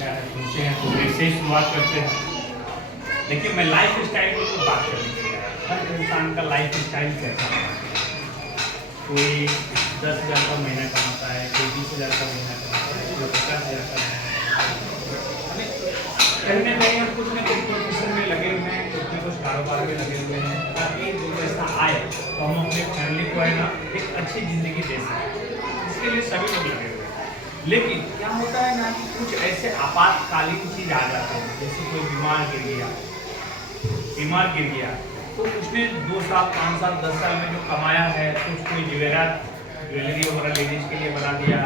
क्या है पूछे हैं तो मेरे से ही शुरुआत करते हैं। देखिए मैं लाइफ स्टाइल की तो बात करने के लिए हर इंसान का लाइफ स्टाइल कैसा है। कोई 10,000 का महीना कमाता है, कोई 20,000 का महीना कमाता है, कोई 50,000 का महीना कमाता है। कहीं ना कहीं हम कुछ ना कुछ प्रोफेशन में लगे हुए हैं, कुछ ना कुछ कारोबार में लगे हुए हैं ताकि जो पैसा आए तो हम अपने फैमिली को है ना एक अच्छी ज़िंदगी दे सकें। इसके लिए सभी लोग लगे हुए हैं। लेकिन क्या होता है ना कि कुछ ऐसे आपातकालीन चीज़ आ जाते हैं, जैसे कोई बीमार गिर गया तो उसने 2 साल 5 साल 10 साल में जो कमाया है तो कोई ज्वेलरी वगैरह लेडीज के लिए बना दिया,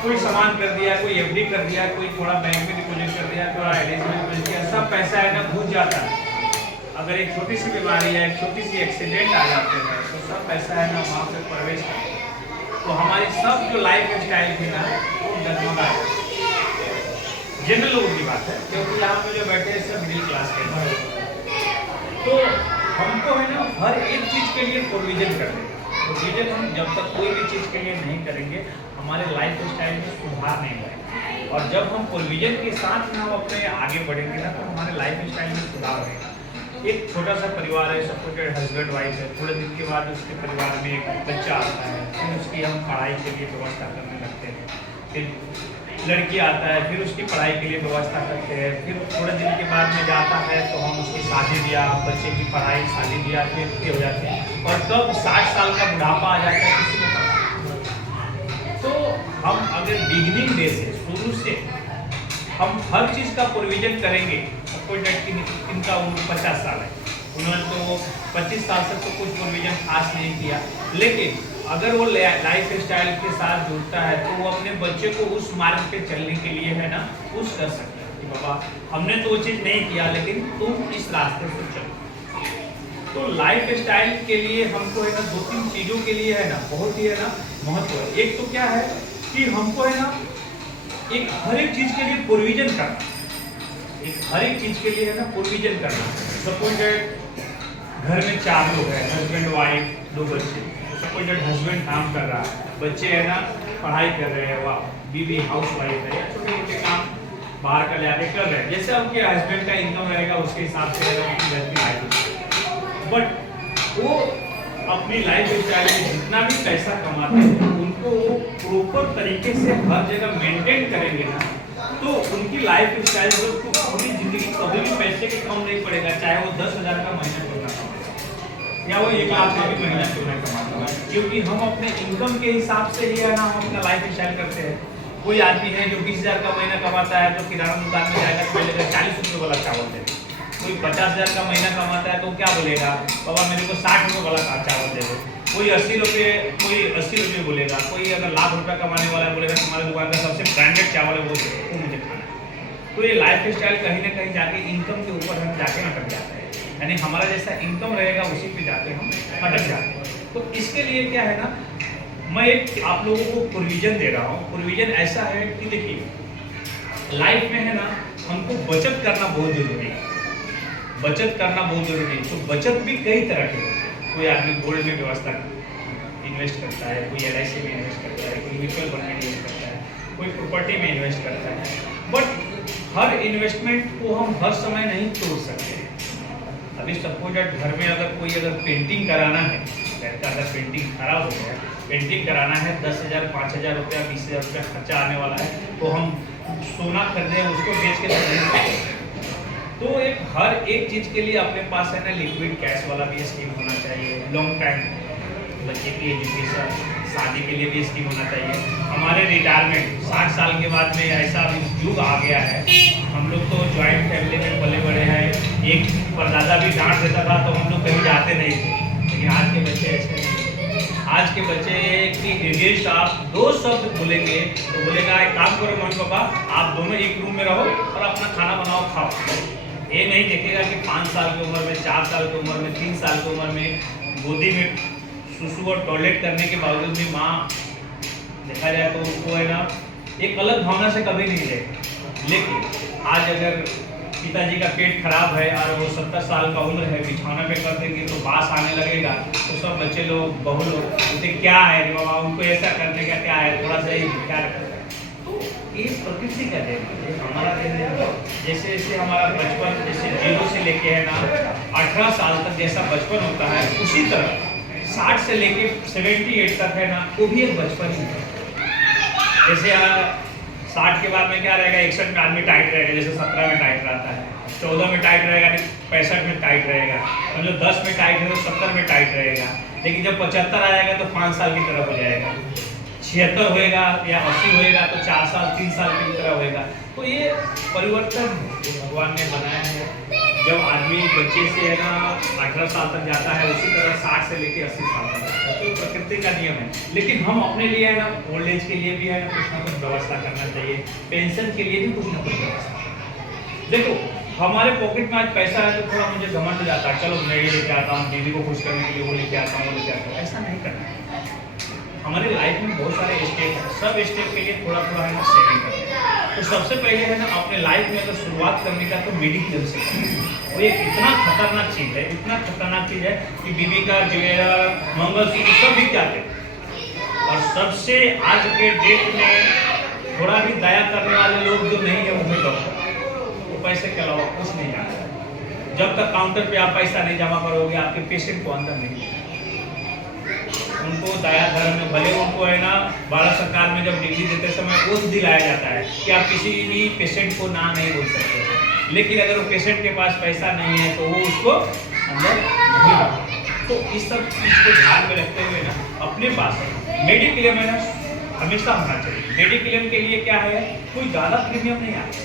कोई सामान कर दिया, कोई एफडी कर दिया, कोई थोड़ा बैंक में डिपॉजिट कर दिया, थोड़ा एलआईसी में डिपॉजिट किया, सब पैसा है ना घुस जाता है। अगर एक छोटी सी बीमारी है, एक छोटी सी एक्सीडेंट आ जाते हैं तो सब पैसा है ना वहाँ पे प्रवेश करता है। तो हमारी सब जो लाइफ स्टाइल थी ना वो डगमगा है। जनरल लोगों की बात है, क्योंकि यहाँ पे जो बैठे हैं सब मिडिल क्लास के हैं। तो हमको है ना हर एक चीज़ के लिए प्रोविजन करने का। प्रोविजन हम जब तक कोई भी चीज़ के लिए नहीं करेंगे हमारे लाइफ स्टाइल में सुधार नहीं आएगा। और जब हम प्रोविजन के साथ में हम अपने आगे बढ़ेंगे ना तो हमारे लाइफ स्टाइल में सुधार होगा। एक छोटा सा परिवार है, सपोर्टेड हस्बैंड वाइफ है, थोड़े दिन के बाद उसके परिवार में एक बच्चा आता है, फिर उसकी हम पढ़ाई के लिए व्यवस्था करने लगते हैं, फिर लड़की आता है, फिर उसकी पढ़ाई के लिए व्यवस्था करते हैं, फिर थोड़े दिन के बाद में जाता है तो हम उसकी शादी ब्याह, बच्चे की पढ़ाई, शादी ब्याह फिर हो जाते हैं। और कब 60 साल का बुढ़ापा आ जाता है किसी को पता। तो हम अगर बिगिनिंग डे से शुरू से हम हर चीज़ का प्रोविजन करेंगे। कोई व्यक्ति इनका उम्र 50 साल है, उन्होंने तो 25 साल से तो कुछ प्रोविजन खास नहीं किया, लेकिन अगर वो लाइफ स्टाइल के साथ जुड़ता है तो वो अपने बच्चे को उस मार्ग पे चलने के लिए है ना पुश कर सकता है कि बाबा हमने तो वो चीज़ नहीं किया लेकिन तुम इस रास्ते से चलो। तो लाइफ स्टाइल के लिए हमको है ना 2-3 चीज़ों के लिए है ना बहुत ही है ना महत्व है। एक तो क्या है कि हमको है ना एक हर एक चीज़ के लिए प्रोविजन करना, एक हर एक चीज़ के लिए है ना प्रोविजन करना। सपोज घर में 4 लोग हैं, हस्बैंड वाइफ 2 बच्चे। सपोज हस्बैंड काम कर रहा है, बच्चे है ना पढ़ाई कर रहे हैं, वाह बीवी हाउस वाइफ है, छोटे मोटे काम बाहर का जाके कर रहे हैं। जैसे आपके हस्बैंड का इनकम रहेगा उसके हिसाब से बट वो अपनी लाइफ स्टाइल में जितना भी पैसा कमाते हैं उनको वो प्रॉपर तरीके से हर जगह मेंटेन करेंगे ना तो उनकी लाइफ स्टाइल जो पूरी जिंदगी कभी भी पैसे के कम नहीं पड़ेगा, चाहे वो 10,000 का महीना क्यों ना कमाए या वो 1 लाख का भी महीना क्यों ना कमाता है, क्योंकि हम अपने इनकम के हिसाब से ही है ना हम अपना लाइफ स्टाइल करते हैं। कोई आदमी है जो 20,000 का महीना कमाता है तो किराना दुकान में जाएगा तो बोलेगा 40 रुपये वाला चावल दे। कोई 50,000 का महीना कमाता है तो क्या बोलेगा बाबा मेरे को 60 रुपये वाला चावल दे दो। कोई 80 रुपये बोलेगा, कोई अगर लाख रुपया कमाने वाला बोलेगा तुम्हारे दुकान का सबसे ब्रांडेड चावल है वो मुझे खाना है। तो ये लाइफ स्टाइल कहीं ना कहीं जाके इनकम के ऊपर हम जाके अटक जाते हैं, यानी हमारा जैसा इनकम रहेगा उसी पे जाके हम अटक जाते हैं। तो इसके लिए क्या है ना मैं एक आप लोगों को प्रोविजन दे रहा हूँ। प्रोविजन ऐसा है कि देखिए लाइफ में है ना हमको बचत करना बहुत जरूरी है, बचत करना बहुत जरूरी है। तो बचत भी कई तरह के होते हैं। कोई आदमी गोल्ड में व्यवस्था इन्वेस्ट करता है, कोई एलआईसी में इन्वेस्ट करता है, कोई म्यूचुअल फंड में इन्वेस्ट करता है, कोई प्रॉपर्टी में इन्वेस्ट करता है। बट हर इन्वेस्टमेंट को हम हर समय नहीं तोड़ सकते। अभी सपोज घर में अगर पेंटिंग कराना है, घर का अगर पेंटिंग खराब हो गया, पेंटिंग कराना है 10,000 5,000 रुपया 20,000 रुपया खर्चा आने वाला है तो हम सोना खरीदें उसको बेच के तो एक हर एक चीज़ के लिए अपने पास है ना लिक्विड कैश वाला भी स्कीम होना चाहिए। लॉन्ग टाइम बच्चे की एजुकेशन शादी के लिए भी स्कीम होना चाहिए। हमारे रिटायरमेंट 60 साल के बाद में ऐसा युग आ गया है, हम लोग तो जॉइंट फैमिली में पले बड़े हैं, एक परदादा भी डांट देता था तो हम लोग कहीं जाते नहीं थे। लेकिन आज के बच्चे ऐसे नहीं, आज के बच्चे की एगेंस्ट आप 2 शब्द बोलेंगे तो बोलेगा एक काम करो मम्मी पापा आप दोनों एक रूम में रहो और अपना खाना बनाओ खाओ। ये नहीं देखेगा कि 5 साल की उम्र में, 4 साल की उम्र में, 3 साल की उम्र में गोदी में सुसु और टॉयलेट करने के बावजूद भी माँ देखा जाए तो उसको है ना एक अलग भावना से कभी नहीं रहेगा। लेकिन आज अगर पिताजी का पेट खराब है और वो 70 साल का उम्र है, बिछौना पे कर देंगे तो बास आने लगेगा तो सब बच्चे लोग बहू लोग बोलते क्या है रे बाबा उनको ऐसा करने का क्या है, थोड़ा सा ही ख्याल रखता है। तो ये प्रकृति का देन है, हमारा देन है। जैसे जैसे हमारा बचपन जैसे 0 से लेके है ना 18 साल तक जैसा बचपन होता है, उसी तरह 60 से लेके 78 तक है ना, वो भी एक बचपन ही है। जैसे 60 के बाद में क्या रहेगा, 61 में आदमी टाइट रहेगा, जैसे 17 में टाइट रहता है, 14 में टाइट रहेगा, 65 में टाइट रहेगा, मतलब 10 में टाइट है तो 70 में टाइट रहेगा। लेकिन जब 75 आएगा तो 5 साल की तरफ हो जाएगा, 76 होएगा या 80 होएगा तो 4 साल 3 साल की तरह होएगा। तो ये परिवर्तन जो भगवान ने बनाया है, जब आदमी बच्चे से है ना 18 साल तक जाता है, उसी तरह 60 से लेकर 80 साल तक जाता है। तो प्रकृति का नियम है। लेकिन हम अपने लिए है ना ओल्ड एज के लिए भी है ना कुछ ना कुछ व्यवस्था करना चाहिए, पेंशन के लिए भी कुछ ना कुछ व्यवस्था। देखो हमारे पॉकेट में आज पैसा है तो थोड़ा मुझे घमंड हो जाता है, चलो मैं ये लेके आता हूँ, दीदी को खुश करने के लिए वो लेके आता हूँ, वो लेके आता हूँ। ऐसा नहीं करना है। हमारे लाइफ में बहुत सारे स्टेप हैं, सब स्टेप के लिए थोड़ा थोड़ा है ना सेविंग करते हैं। तो सबसे पहले है ना अपने लाइफ में अगर शुरुआत करने का तो मेडिक्लेम से करें। वो एक इतना खतरनाक चीज़ है, इतना खतरनाक चीज़ है कि बीबी का ज्वेलर, मंगलसूत्र सब बिक जाते हैं। और सबसे आज के डेट में थोड़ा भी दया करने वाले लोग जो नहीं है वो भी डॉक्टर, वो पैसे के अलावा कुछ नहीं जानते। जब तक काउंटर पे आप पैसा नहीं जमा करोगे आपके पेशेंट को अंदर नहीं, उनको दया धर्म में भले उनको है ना भारत सरकार में जब डिग्री देते समय ओथ दिलाया जाता है कि आप किसी भी पेशेंट को ना नहीं बोल सकते, लेकिन अगर वो पेशेंट के पास पैसा नहीं है तो वो उसको अंदर नहीं रखता। तो इस सब चीज को ध्यान में रखते हुए ना अपने पास मेडिक्लेम है ना हमेशा होना चाहिए। मेडिक्लेम के लिए क्या है, कोई ज़्यादा प्रीमियम नहीं आता।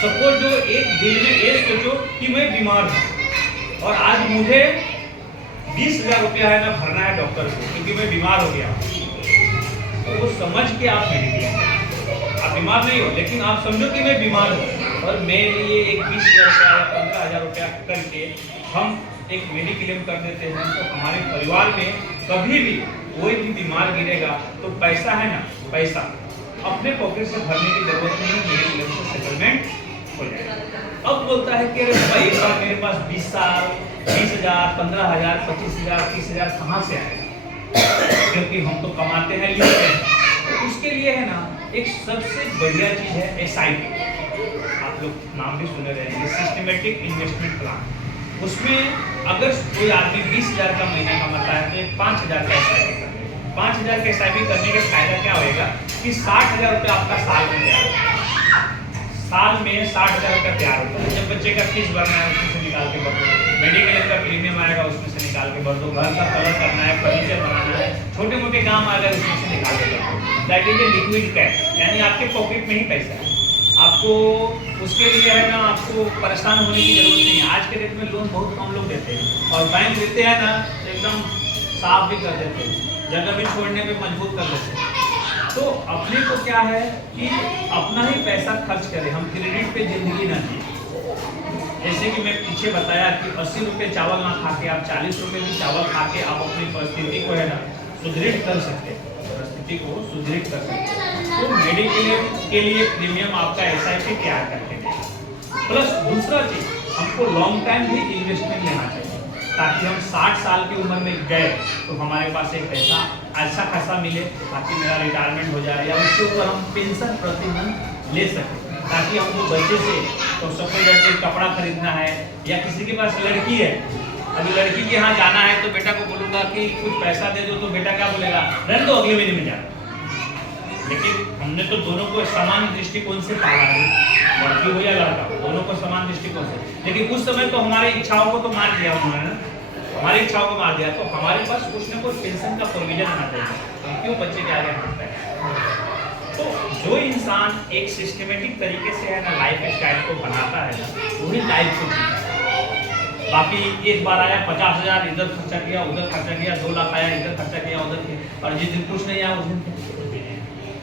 सपोज जो एक दिन में ये सोचो कि मैं बीमार हूँ और आज मुझे 20,000 रुपया है ना भरना है डॉक्टर को क्योंकि मैं बीमार हो गया, तो वो समझ के आप मेडिक्लेम, आप बीमार नहीं हो लेकिन आप समझो कि मैं बीमार हूँ और मेरे लिए एक 20,000 रुपया या 15,000 रुपया करके हम एक मेडिक्लेम कर देते हैं, तो हमारे परिवार में कभी भी कोई भी बीमार गिरेगा तो पैसा है ना, पैसा अपने पॉकेट से भरने की जरूरत नहीं, मेडिक्लेम से सेटलमेंट हो जाएगा। अब बोलता है कि अरे भाई एक बार मेरे पास 20 साल 20,000 15,000 25,000 30,000 कहाँ से आएगा, क्योंकि हम तो कमाते हैं लिखते हैं। तो उसके लिए है ना एक सबसे बढ़िया चीज़ है SIP, आप लोग नाम भी सुने रहेंगे, सिस्टमेटिक इन्वेस्टमेंट प्लान। उसमें अगर कोई आदमी 20,000 का महीना कमाता है तो 5,000 का SIP कर देगा। 5,000 का SIP करने का फायदा क्या होएगा कि 60,000 रुपया आपका साल में तैयार होगा, साल में 60,000 रुपया तैयार होता है। जब बच्चे का फीस भरना है उसमें से निकाल के भर दो, मेडिक्लेम का प्रीमियम आएगा उसमें से निकाल के भर दो, घर का कलर करना है, फर्नीचर बनाना है, छोटे मोटे काम आ गए उसमें से निकाल के भर दो। That is a liquid cash, यानी आपके पॉकेट में ही पैसा है, आपको उसके लिए है ना आपको परेशान होने की जरूरत नहीं है। आज के डेट में लोन बहुत कम लोग देते हैं और बैंक देते हैं ना एकदम साफ भी कर देते हैं, जगह भी छोड़ने में मजबूर कर देते हैं। तो अपने को क्या है कि अपना ही पैसा खर्च करें, हम क्रेडिट पे जिंदगी ना जिए। जैसे कि मैं पीछे बताया कि 80 रुपये चावल ना खा के आप 40 रुपये भी चावल खा के आप अपनी परिस्थिति को है ना सुदृढ़ कर सकते हैं, परिस्थिति को सुदृढ़ कर सकते हैं। तो मेडिक्लेम के लिए प्रीमियम आपका SIP तैयार करके देगा। प्लस दूसरा चीज हमको लॉन्ग टाइम भी इन्वेस्टमेंट लेना चाहिए ताकि हम 60 साल की उम्र में गए तो हमारे पास एक पैसा अच्छा खासा मिले ताकि मेरा रिटायरमेंट हो जाए या उसके ऊपर हम पेंशन प्रतिदिन ले सकें, ताकि हमको बच्चे से तो सबसे ज़्यादा कपड़ा खरीदना है या किसी के पास लड़की है, अभी लड़की के यहाँ जाना है तो बेटा को बोलूँगा कि कुछ पैसा दे दो, तो बेटा क्या बोलेगा, रहने दो अगले महीने में जाना। लेकिन हमने तो दोनों को समान दृष्टिकोण से पाला है, लड़की हो या लड़का, दोनों को समान दृष्टिकोण से। लेकिन उस समय तो हमारी इच्छाओं को तो मार दिया उन्होंने ना, हमारी इच्छाओं को मार दिया, तो हमारे पास कुछ न कुछ पेंशन का प्रोविजन आना चाहिए। हम क्यों बच्चे के आगे हाथते हैं? तो जो इंसान एक सिस्टमेटिक तरीके से है ना लाइफ स्टाइल को बनाता है ना, वही लाइफ को जीता है। बाकी एक बार आया 50,000 इधर खर्चा किया, उधर खर्चा किया, 2 लाख आया, इधर खर्चा किया, उधर किया, और जिस दिन कुछ नहीं आया उस दिन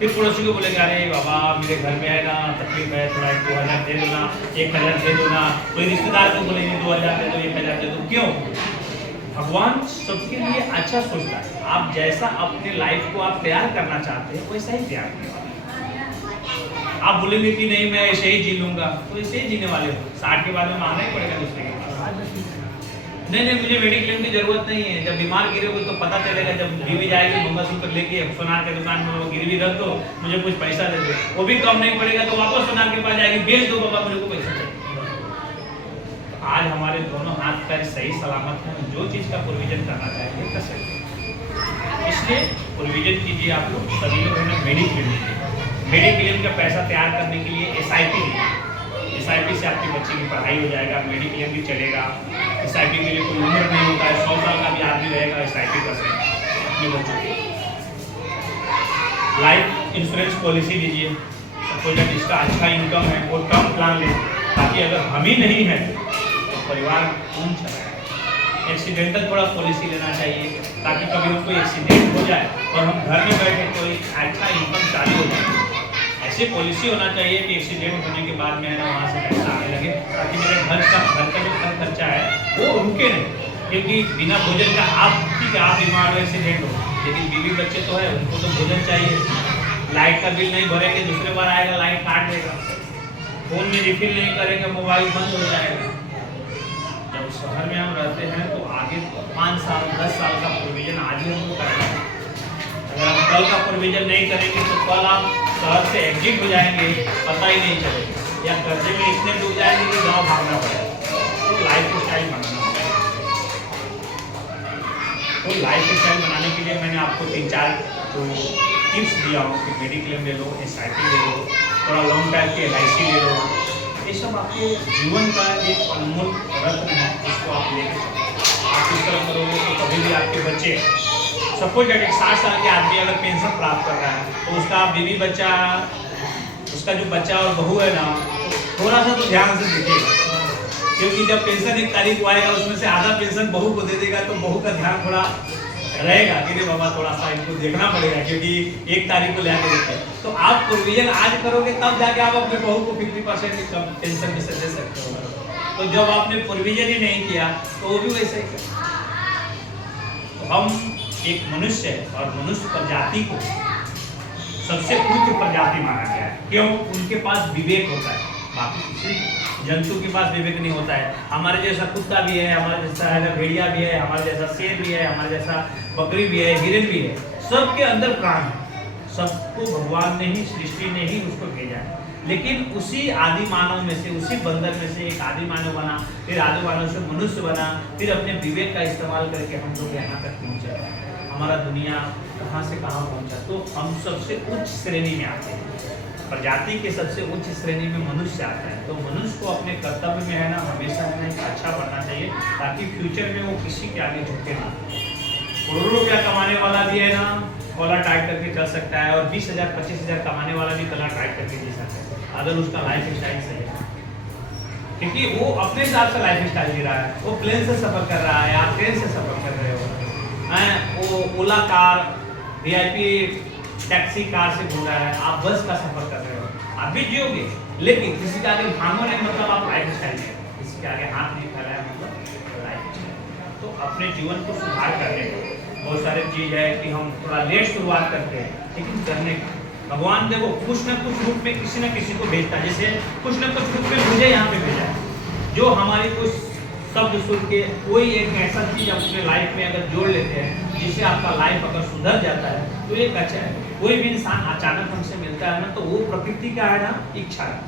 फिर पड़ोसी को बोलेगा अरे बाबा मेरे घर में है ना तकलीफ है, थोड़ा 2,000 दे दो ना, 1,000 दे दो ना। कोई रिश्तेदार को बोलेंगे 2,000 दे दो, 1,000 दे दो। क्यों? भगवान सबके लिए अच्छा सोचता है। आप जैसा अपने लाइफ को आप तैयार करना चाहते हैं वैसा ही तैयार करना। आप बोलेंगे कि नहीं मैं ऐसे ही जी लूंगा, तो ऐसे ही जीने वाले हो, 60 के बाद में मांगना ही पड़ेगा दूसरे के पास। नहीं नहीं, मुझे मेडिक्लेम की जरूरत नहीं है। जब बीमार गिरोगे तो पता चलेगा, जब बीवी जाएगी मंगलसूत्र लेके सोनार के दुकान में, वो गिरवी रख दो, मुझे कुछ पैसा दे दो, वो भी कम नहीं पड़ेगा तो वापस सोनार के पास जाएगी, बेच दो बाबा, मुझे को पैसा चाहिए। तो आज हमारे दोनों हाथ पैर सही सलामत हैं, जो चीज़ का प्रोविजन करना चाहेंगे कर सकते हैं। इसलिए प्रोविजन कीजिए आप लोग, सभी लोग हमें मेडिक्लेम लीजिए। मेडिक्लेम का पैसा तैयार करने के लिए SIP लीजिए। SIP से आपके बच्चे की पढ़ाई हो जाएगा, मेडिक्लेम भी चलेगा। SIP के लिए कोई उम्र नहीं होता है, 100 साल का भी आदमी रहेगा SIP कर सकता है अपने बच्चों को। लाइफ इंश्योरेंस पॉलिसी लीजिए, सपोज अगर इसका अच्छा इनकम है वो टर्म प्लान ले, ताकि अगर हम ही नहीं है तो परिवार कौन चलाए। एक्सीडेंटल थोड़ा पॉलिसी लेना चाहिए, ताकि कभी हमको एक्सीडेंट हो जाए और हम घर में बैठे कोई अच्छा इनकम चालू हो जाए। ऐसी पॉलिसी होना चाहिए कि एक्सीडेंट होने के बाद में है ना वहाँ से पैसा आने लगे, ताकि मेरे घर का जो खर्चा है वो रुके नहीं। क्योंकि बिना भोजन का आप ठीक है, आप बीमार हो, एक्सीडेंट हो, लेकिन बीवी बच्चे तो है, उनको तो भोजन चाहिए। लाइट का बिल नहीं भरेंगे, दूसरे बार आएगा लाइट काट देगा। फोन में रिफिल नहीं करेंगे, मोबाइल बंद हो जाएगा। जब शहर में हम रहते हैं तो आगे 5 साल 10 साल का प्रोविजन आज ही हमको करना है। अगर हम कल का प्रोविजन नहीं करेंगे तो कल आप शहर से एग्जिट हो जाएंगे, पता ही नहीं चलेगा, या कर्जे में इतने डूब जाएंगे कि गाँव भागना पड़ेगा। तो लाइफ स्टाइल बनाना पड़ेगा। तो लाइफ स्टाइल बनाने के लिए मैंने आपको 3-4 तो टिप्स दिया हूँ कि मेडिक्लेम ले लो, SIP ले लो, थोड़ा लॉन्ग टाइम के LIC ले लो। ये सब आपके जीवन का एक अनमोल रत्न है, इसको आप लेके आप इस तरह करोगे तो कभी भी आपके बच्चे, सपोज दैट एक 60 साल के आदमी अगर पेंशन प्राप्त कर रहा है तो उसका बीवी बच्चा, उसका जो बच्चा और बहू है ना, थोड़ा सा तो ध्यान से देखेगा। क्योंकि जब पेंशन 1 तारीख को आएगा उसमें से आधा पेंशन बहू को दे देगा, तो बहू का ध्यान थोड़ा रहेगा कि रे बाबा थोड़ा सा इनको देखना पड़ेगा, क्योंकि 1 तारीख को लेके देते हैं। तो आप प्रोविजन आज करोगे तब जाके आप अपने बहू को 50% पेंशन में से दे सकते हो। तो जब आपने प्रोविजन ही नहीं किया तो वो भी वैसे ही करेगा। तो हम एक मनुष्य है और मनुष्य प्रजाति को सबसे उच्च प्रजाति माना गया है। क्यों? उनके पास विवेक होता है, बाकी किसी जंतु के पास विवेक नहीं होता है। हमारे जैसा कुत्ता भी है, हमारे जैसा भेड़िया भी है, हमारे जैसा शेर भी है, हमारे जैसा बकरी भी है, हिरन भी है, सबके अंदर प्राण है। सबको भगवान ने ही, सृष्टि ने ही उसको भेजा है। लेकिन उसी आदि मानव में से, उसी बंदर में से एक आदि मानव बना, फिर आदि मानव से मनुष्य बना, फिर अपने विवेक का इस्तेमाल करके हम लोग यहाँ तक पहुँचे। हमारा दुनिया कहाँ से कहाँ पहुँचा, तो हम सबसे उच्च श्रेणी में आते हैं। प्रजाति के सबसे उच्च श्रेणी में मनुष्य आता है। तो मनुष्य को अपने कर्तव्य में है ना हमेशा है ना अच्छा बनना चाहिए, ताकि फ्यूचर में वो किसी के आगे झुके ना। करोड़ों रुपया कमाने वाला भी है ना कॉलर टाइट करके चल सकता है, और 20,000 25,000 कमाने वाला भी कॉलर टाइट करके जी सकता है, अगर उसका लाइफ स्टाइल सही है। क्योंकि वो अपने हिसाब से लाइफ स्टाइल जी रहा है। वो प्लेन से सफर कर रहा है, आप ट्रेन से सफर कर रहे हो, वो ओला कार, VIP टैक्सी कार से घूम रहा है, आप बस का सफर कर रहे हो, आप भी जियोगे। लेकिन किसी के आगे भागो नहीं मतलब आप लाइफ स्टाइल है, किसी के आगे हाथ नहीं फैलाया मतलब लाइफ स्टाइल। तो अपने जीवन को सुधार करने को बहुत सारी चीज़ है कि हम थोड़ा लेट शुरुआत करते हैं, लेकिन करने का भगवान देखो कुछ न कुछ रूप में किसी न किसी को भेजता है। जैसे कुछ न कुछ रूप में मुझे यहाँ पे भेजा है, जो हमारी कुछ शब्द सुन के कोई एक ऐसा चीज़ अपने लाइफ में अगर जोड़ लेते हैं जिससे आपका लाइफ अगर सुधर जाता है तो एक अच्छा है। कोई भी इंसान अचानक हमसे मिलता है ना तो वो प्रकृति का है ना इच्छा है,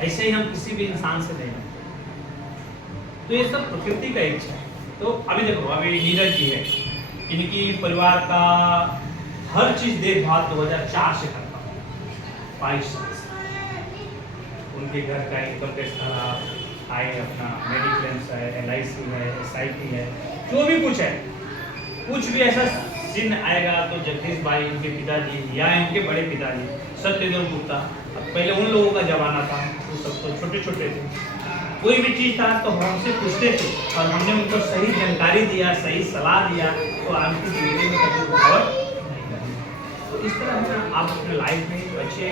ऐसे ही हम किसी भी इंसान से नहीं, तो ये सब प्रकृति का इच्छा है। तो अभी देखो अभी नीरज जी है, इनकी परिवार का हर चीज देखभाल 2004 से करता हूँ, 22 साल से। उनके घर का इनकम टैक्स आए, अपना मेडिक्लेम है, LIC है, SIP है, जो भी कुछ है, कुछ भी ऐसा सीन आएगा तो जगदीश भाई इनके पिताजी या इनके बड़े पिताजी सत्यदेव गुप्ता, पहले उन लोगों का जमाना था, वो सब तो छोटे छोटे थे, कोई भी चीज़ था तो हमसे पूछते थे और हमने उनको सही जानकारी दिया, सही सलाह दिया, तो आपकी जिंदगी में कभी रुकावट नहीं लगी। तो इस तरह है ना आप अपने लाइफ में अच्छे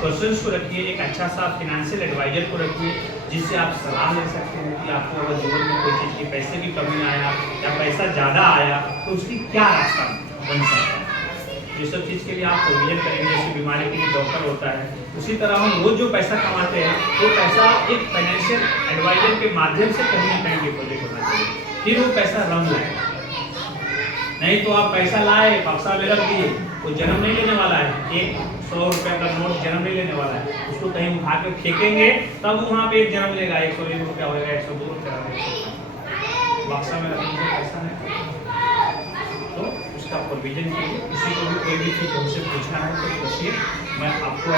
पर्सन्स को रखिए, एक अच्छा सा फाइनेंशियल एडवाइजर को रखिए जिससे आप सलाह ले सकते हैं कि आपको अगर जीवन में कोई चीज़ की पैसे की कमी आया या पैसा ज़्यादा आया तो उसकी क्या रास्ता बन सकता है। ये सब चीज़ के लिए आप प्रोविजन करेंगे, जैसे बीमारी के लिए डॉक्टर होता है, उसी तरह हम रोज जो पैसा कमाते हैं वो पैसा एक फाइनेंशियल एडवाइजर के माध्यम से कहीं ना कहीं डिपॉजिट होना चाहिए। फिर वो पैसा रंग लाएगा। नहीं तो आप पैसा लाए बक्सा में रख दिए, वो जन्म नहीं लेने वाला है। 100 रुपए का नोट जन्म नहीं लेने वाला है, उसको कहीं उठा के फेंकेंगे तब वहाँ पे एक जन्म लेगा। 101 रुपया होगा, 102 रुपया। बक्सा में रखने से पैसा नहीं, तो उसका प्रोविजन कीजिए। किसी को भी कोई भी चीज़ हमसे पूछना है तो पूछिए, मैं आपको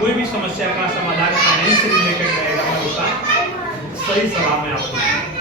कोई भी समस्या का समाधान फाइनेंस से रिलेटेड रहेगा, मैं उसका सही सलाह मैं आपको